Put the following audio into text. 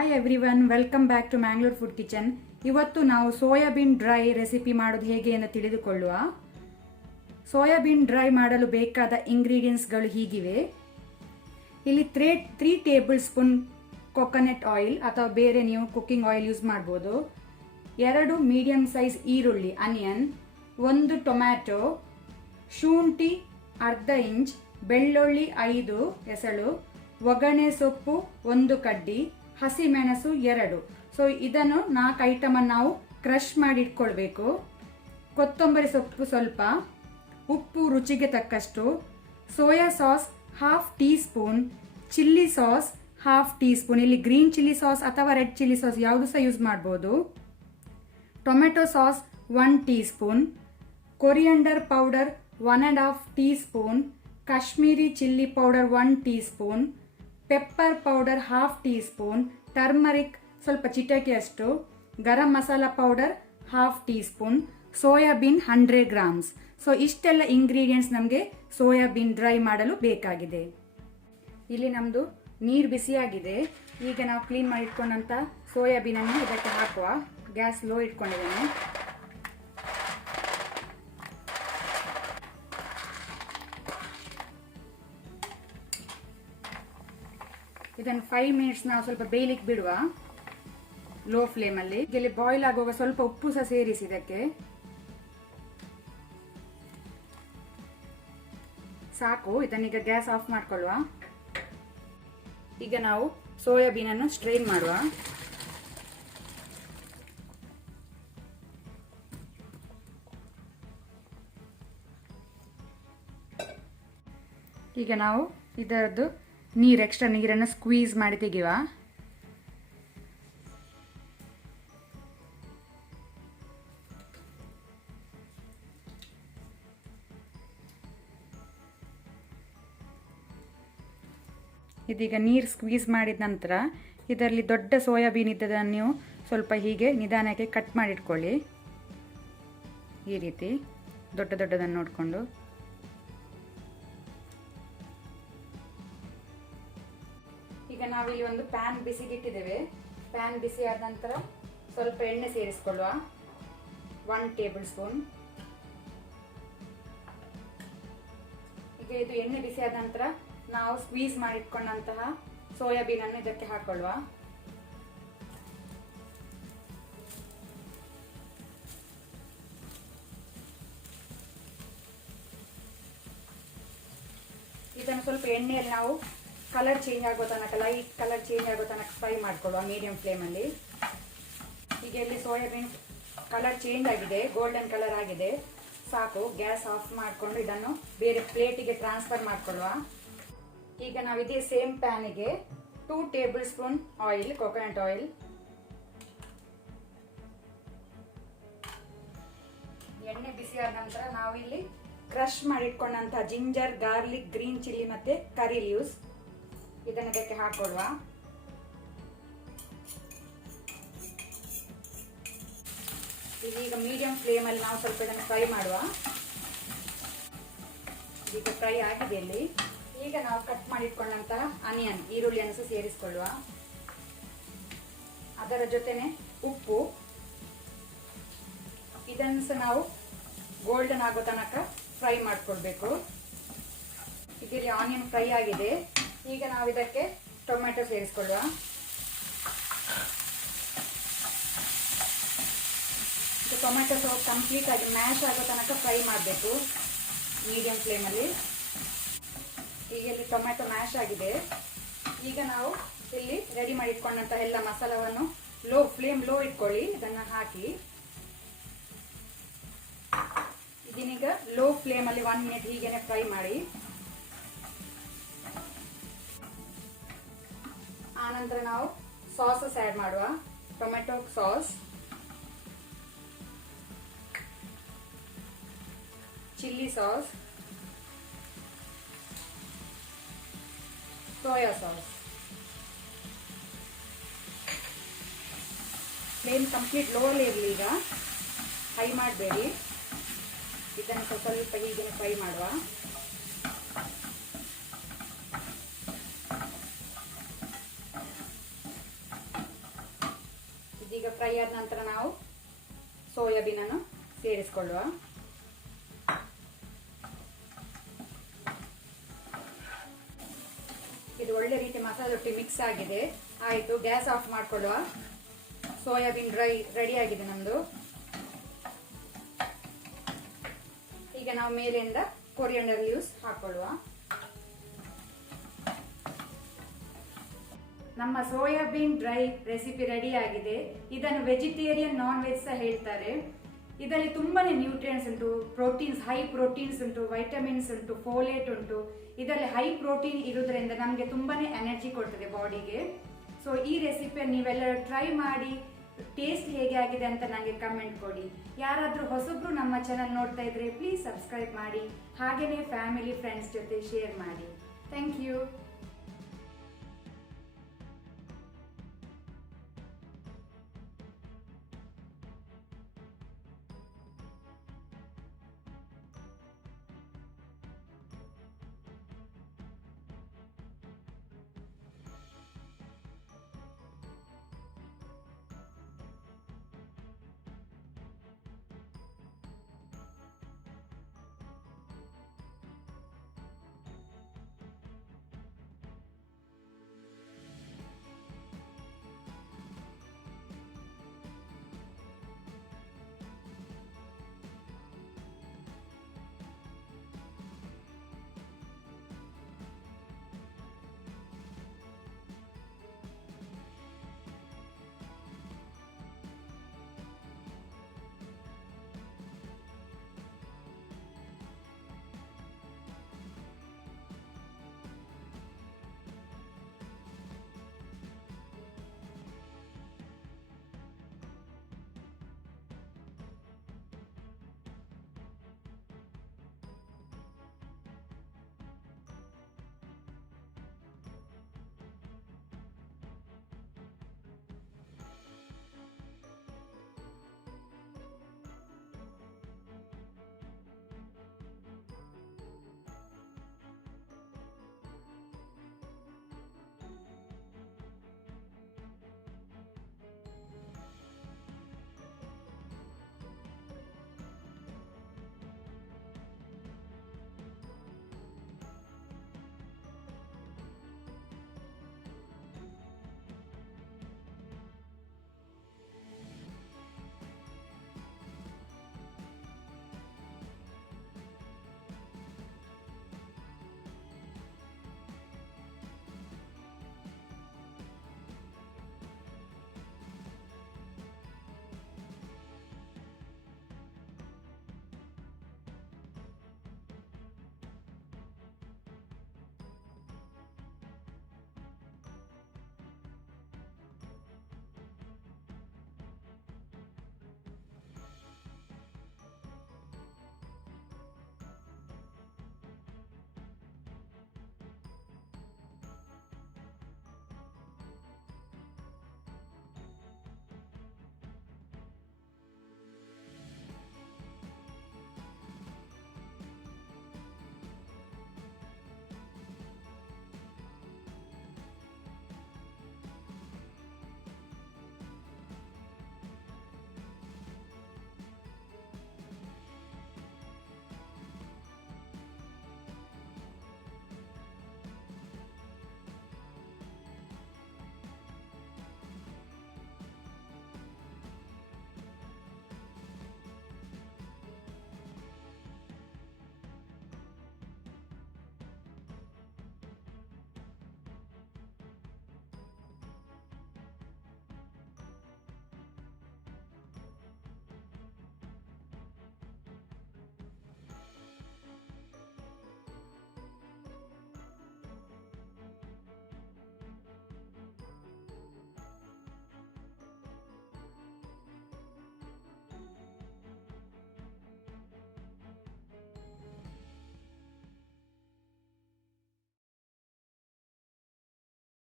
Hi everyone, welcome back to Mangalore food kitchen. ಇವತ್ತು ನಾವು soybean dry recipe ಮಾಡೋದು ಹೇಗೆ ಎಂದು ತಿಳಿದುಕೊಳ್ಳುವ. ಸೋಯಾಬೀನ್ ಡ್ರೈ ಮಾಡಲು ಬೇಕಾದ ಇಂಗ್ರೀಡಿಯೆಂಟ್ಸ್ಗಳು ಹೀಗಿವೆ. ಇಲ್ಲಿ 3 ಟೇಬಲ್ ಸ್ಪೂನ್ ಕೊಕೊನಟ್ ಆಯಿಲ್ ಅಥವಾ ಬೇರೆ ನೀವು ಕುಕ್ಕಿಂಗ್ ಆಯಿಲ್ ಯೂಸ್ ಮಾಡ್ಬೋದು. 2 ಮೀಡಿಯಂ ಸೈಜ್ ಈರುಳ್ಳಿ ಅನಿಯನ್, 1 ಟೊಮ್ಯಾಟೊ, ಶುಂಠಿ ಅರ್ಧ ಇಂಚ್, ಬೆಳ್ಳುಳ್ಳಿ 5 ಎಸಳು, ಒಗ್ಗರಣೆ ಸೊಪ್ಪು 1 ಕಡ್ಡಿ, ಹಸಿಮೆಣಸು 2. ಸೊ ಇದನ್ನು 4 ಐಟಮ್ ನಾವು ಕ್ರಷ್ ಮಾಡಿ ಇಟ್ಕೊಳ್ಬೇಕು. ಕೊತ್ತಂಬರಿ ಸೊಪ್ಪು ಸ್ವಲ್ಪ, ಉಪ್ಪು ರುಚಿಗೆ ತಕ್ಕಷ್ಟು, soya sauce ½ teaspoon, chilli sauce ½ teaspoon, ಇಲ್ಲಿ ಗ್ರೀನ್ ಚಿಲ್ಲಿ ಸಾಸ್ ಅಥವಾ ರೆಡ್ ಚಿಲ್ಲಿ ಸಾಸ್ ಯಾವುದು ಸಹ ಯೂಸ್ ಮಾಡ್ಬೋದು. Tomato sauce 1 teaspoon, coriander powder 1½ teaspoon, Kashmiri chilli powder 1 teaspoon, pepper powder ½ teaspoon, turmeric ಸ್ವಲ್ಪ ಚಿಟಿಕೆಯಷ್ಟು, garam masala powder ½ teaspoon, soybean 100 grams. So ಇಷ್ಟೆಲ್ಲ ingredients ನಮಗೆ soybean dry ಮಾಡಲು ಬೇಕಾಗಿದೆ. ಇಲ್ಲಿ ನಮ್ಮದು ನೀರು ಬಿಸಿಯಾಗಿದೆ. ಈಗ ನಾವು ಕ್ಲೀನ್ ಮಾಡಿ ಇಟ್ಕೊಂಡಂಥ ಸೋಯಾಬೀನನ್ನು ಇದಕ್ಕೆ ಹಾಕುವ. ಗ್ಯಾಸ್ ಲೋ ಇಟ್ಕೊಂಡಿದ್ದೇನೆ. ಇದನ್ನು 5 ಮಿನಿಟ್ಸ್ ನಾವು ಸ್ವಲ್ಪ ಬೇಯಲಿಕ್ಕೆ ಬಿಡುವ ಲೋ ಫ್ಲೇಮಲ್ಲಿ. ಇಲ್ಲಿ ಬಾಯ್ಲ್ ಆಗುವಾಗ ಸ್ವಲ್ಪ ಉಪ್ಪು ಸಹ ಸೇರಿಸಿ ಇದಕ್ಕೆ. ಸಾಕು, ಇದನ್ನೀಗ ಗ್ಯಾಸ್ ಆಫ್ ಮಾಡ್ಕೊಳ್ಳುವ. ಈಗ ನಾವು ಸೋಯಾಬೀನ್ ಅನ್ನು ಸ್ಟ್ರೈನ್ ಮಾಡುವ. ಈಗ ನಾವು ಇದರದ್ದು ಎಕ್ಸ್ಟ್ರಾ ನೀರನ್ನು ಸ್ಕ್ವೀಸ್ ಮಾಡಿ ತೆಗೆಯುವ. ಇದೀಗ ನೀರು ಸ್ಕ್ವೀಸ್ ಮಾಡಿದ ನಂತರ ಇದರಲ್ಲಿ ದೊಡ್ಡ ಸೋಯಾಬೀನ್ ಇದ್ದದನ್ನು ನೀವು ಸ್ವಲ್ಪ ಹೀಗೆ ನಿಧಾನಕ್ಕೆ ಕಟ್ ಮಾಡಿಟ್ಕೊಳ್ಳಿ. ಈ ರೀತಿ ದೊಡ್ಡದನ್ನು ನೋಡಿಕೊಂಡು. ಈಗ ನಾವಿಲ್ಲಿ ಒಂದು ಪ್ಯಾನ್ ಬಿಸಿಗಿಟ್ಟಿದ್ದೇವೆ. ಪ್ಯಾನ್ ಬಿಸಿ ಆದ ನಂತರ ಸ್ವಲ್ಪ ಎಣ್ಣೆ ಸೇರಿಸಿಕೊಳ್ಳುವ. 1 ಟೇಬಲ್ ಸ್ಪೂನ್. ಈಗ ಇದು ಎಣ್ಣೆ ಬಿಸಿ ಆದ ನಂತರ ನಾವು ಸ್ಕ್ವೀಸ್ ಮಾಡಿಟ್ಕೊಂಡಂತಹ ಸೋಯಾಬೀನ್ ಅನ್ನು ಇದಕ್ಕೆ ಹಾಕೊಳ್ಳುವ. ಇದನ್ನು ಸ್ವಲ್ಪ ಎಣ್ಣೆಯಲ್ಲಿ ನಾವು ಕಲರ್ ಚೇಂಜ್ ಆಗೋ ತನಕ, ಲೈಟ್ ಕಲರ್ ಚೇಂಜ್ ಆಗೋ ತನಕ ಫ್ರೈ ಮಾಡ್ಕೊಳ್ಳುವ ಮೀಡಿಯಂ ಫ್ಲೇಮಲ್ಲಿ. ಈಗ ಇಲ್ಲಿ ಸೋಯಾಬೀನ್ ಕಲರ್ ಚೇಂಜ್ ಆಗಿದೆ, ಗೋಲ್ಡನ್ ಕಲರ್ ಆಗಿದೆ. ಸಾಕು, ಗ್ಯಾಸ್ ಆಫ್ ಮಾಡಿಕೊಂಡು ಇದನ್ನು ಬೇರೆ ಪ್ಲೇಟಿಗೆ ಟ್ರಾನ್ಸ್ಫರ್ ಮಾಡ್ಕೊಳ್ಳುವ. ಈಗ ನಾವು ಇದೇ ಸೇಮ್ ಪ್ಯಾನಿಗೆ 2 tablespoon oil, coconut oil, ಎಣ್ಣೆ ಬಿಸಿ ಆದ ನಂತರ ನಾವು ಇಲ್ಲಿ ಕ್ರಷ್ ಮಾಡಿಟ್ಕೊಂಡಂತಹ ಜಿಂಜರ್, ಗಾರ್ಲಿಕ್, ಗ್ರೀನ್ ಚಿಲ್ಲಿ ಮತ್ತೆ ಕರಿ ಲೀವ್ಸ್ ಇದನ್ನು ಇದಕ್ಕೆ ಹಾಕೊಳ್ಳುವ. ಈಗ ಮೀಡಿಯಂ ಫ್ಲೇಮಲ್ಲಿ ನಾವು ಸ್ವಲ್ಪ ಇದನ್ನು ಫ್ರೈ ಮಾಡುವ. ಈಗ ಫ್ರೈ ಆಗಿದೆ ಇಲ್ಲಿ. ಈಗ ನಾವು ಕಟ್ ಮಾಡಿಟ್ಕೊಂಡಂತಹ ಆನಿಯನ್, ಈರುಳ್ಳಿಯನ್ನು ಸಹ ಸೇರಿಸಿಕೊಳ್ಳುವ. ಅದರ ಜೊತೆನೆ ಉಪ್ಪು. ಇದನ್ನು ಸಹ ನಾವು ಗೋಲ್ಡನ್ ಆಗೋ ತನಕ ಫ್ರೈ ಮಾಡ್ಕೊಳ್ಬೇಕು. ಈಗ ಇಲ್ಲಿ ಆನಿಯನ್ ಫ್ರೈ ಆಗಿದೆ. ಈಗ ನಾವು ಇದಕ್ಕೆ ಟೊಮ್ಯಾಟೊ ಸೇರಿಸಿಕೊಳ್ಳುವ. ಟೊಮ್ಯಾಟೊ ಸ್ವಲ್ಪ ಕಂಪ್ಲೀಟ್ ಆಗಿ ಮ್ಯಾಶ್ ಆಗೋ ತನಕ ಫ್ರೈ ಮಾಡಬೇಕು ಮೀಡಿಯಂ ಫ್ಲೇಮಲ್ಲಿ. ಈಗ ಇಲ್ಲಿ ಟೊಮ್ಯಾಟೊ ಮ್ಯಾಶ್ ಆಗಿದೆ. ಈಗ ನಾವು ಇಲ್ಲಿ ರೆಡಿ ಮಾಡಿ ಇಟ್ಕೊಂಡಂತ ಎಲ್ಲ ಮಸಾಲವನ್ನು ಫ್ಲೇಮ್ ಲೋ ಇಟ್ಕೊಳ್ಳಿ. ಇದನ್ನು ಹಾಕಿ ಇದನ್ನೀಗ ಲೋ ಫ್ಲೇಮಲ್ಲಿ 1 ಮಿನಿಟ್ ಹೀಗೇನೆ ಫ್ರೈ ಮಾಡಿ. ಆನಂತರ ನಾವು ಸಾಸಸ್ ಆ್ಯಡ್ ಮಾಡುವ. Tomato sauce, chilli sauce, soya sauce. Flame complete low ಅಲ್ಲಿ ಇರಲಿ. ಈಗ ಹೈ ಮಾಡಬೇಡಿ. ಇದನ್ನು ಸ್ವಲ್ಪ ಹೀಗೆ ಫ್ರೈ ಮಾಡುವ. ಈಗ ಫ್ರೈ ಆದ ನಂತರ ನಾವು ಸೋಯಾಬೀನನ್ನು ಸೇರಿಸಿಕೊಳ್ಳುವ. ಇದು ಒಳ್ಳೆ ರೀತಿ ಮಸಾಲೊಟ್ಟಿಗೆ ಮಿಕ್ಸ್ ಆಗಿದೆ. ಆಯಿತು, ಗ್ಯಾಸ್ ಆಫ್ ಮಾಡಿಕೊಳ್ಳುವ. ಸೋಯಾಬೀನ್ ಡ್ರೈ ರೆಡಿ ಆಗಿದೆ ನಮ್ಮದು. ಈಗ ನಾವು ಮೇಲಿಂದ ಕೊರಿಯಂಡರ್ ಲೀವ್ಸ್ ಹಾಕೊಳ್ಳುವ. ನಮ್ಮ ಸೋಯಾಬೀನ್ ಡ್ರೈ ರೆಸಿಪಿ ರೆಡಿ ಆಗಿದೆ. ಇದನ್ನು ವೆಜಿಟೇರಿಯನ್ ನಾನ್ ವೆಜ್ ಸಹ ಹೇಳ್ತಾರೆ. ಇದರಲ್ಲಿ ತುಂಬಾನೇ ನ್ಯೂಟ್ರಿಯೆಂಟ್ಸ್ ಉಂಟು, ಪ್ರೋಟೀನ್ಸ್, ಹೈ ಪ್ರೋಟೀನ್ಸ್ ಉಂಟು, ವೈಟಮಿನ್ಸ್ ಉಂಟು, ಫೋಲೇಟ್ ಉಂಟು. ಇದರಲ್ಲಿ ಹೈ ಪ್ರೋಟೀನ್ ಇರುವುದರಿಂದ ನಮಗೆ ತುಂಬಾನೇ ಎನರ್ಜಿ ಕೊಡ್ತದೆ ಬಾಡಿಗೆ. ಸೊ ಈ ರೆಸಿಪಿಯನ್ನು ನೀವೆಲ್ಲರೂ ಟ್ರೈ ಮಾಡಿ ಟೇಸ್ಟ್ ಹೇಗೆ ಆಗಿದೆ ಅಂತ ನನಗೆ ಕಮೆಂಟ್ ಕೊಡಿ. ಯಾರಾದರೂ ಹೊಸಬ್ರು ನಮ್ಮ ಚಾನಲ್ ನೋಡ್ತಾ ಇದ್ರೆ ಪ್ಲೀಸ್ ಸಬ್ಸ್ಕ್ರೈಬ್ ಮಾಡಿ. ಹಾಗೆಯೇ ಫ್ಯಾಮಿಲಿ ಫ್ರೆಂಡ್ಸ್ ಜೊತೆ ಶೇರ್ ಮಾಡಿ. Thank you.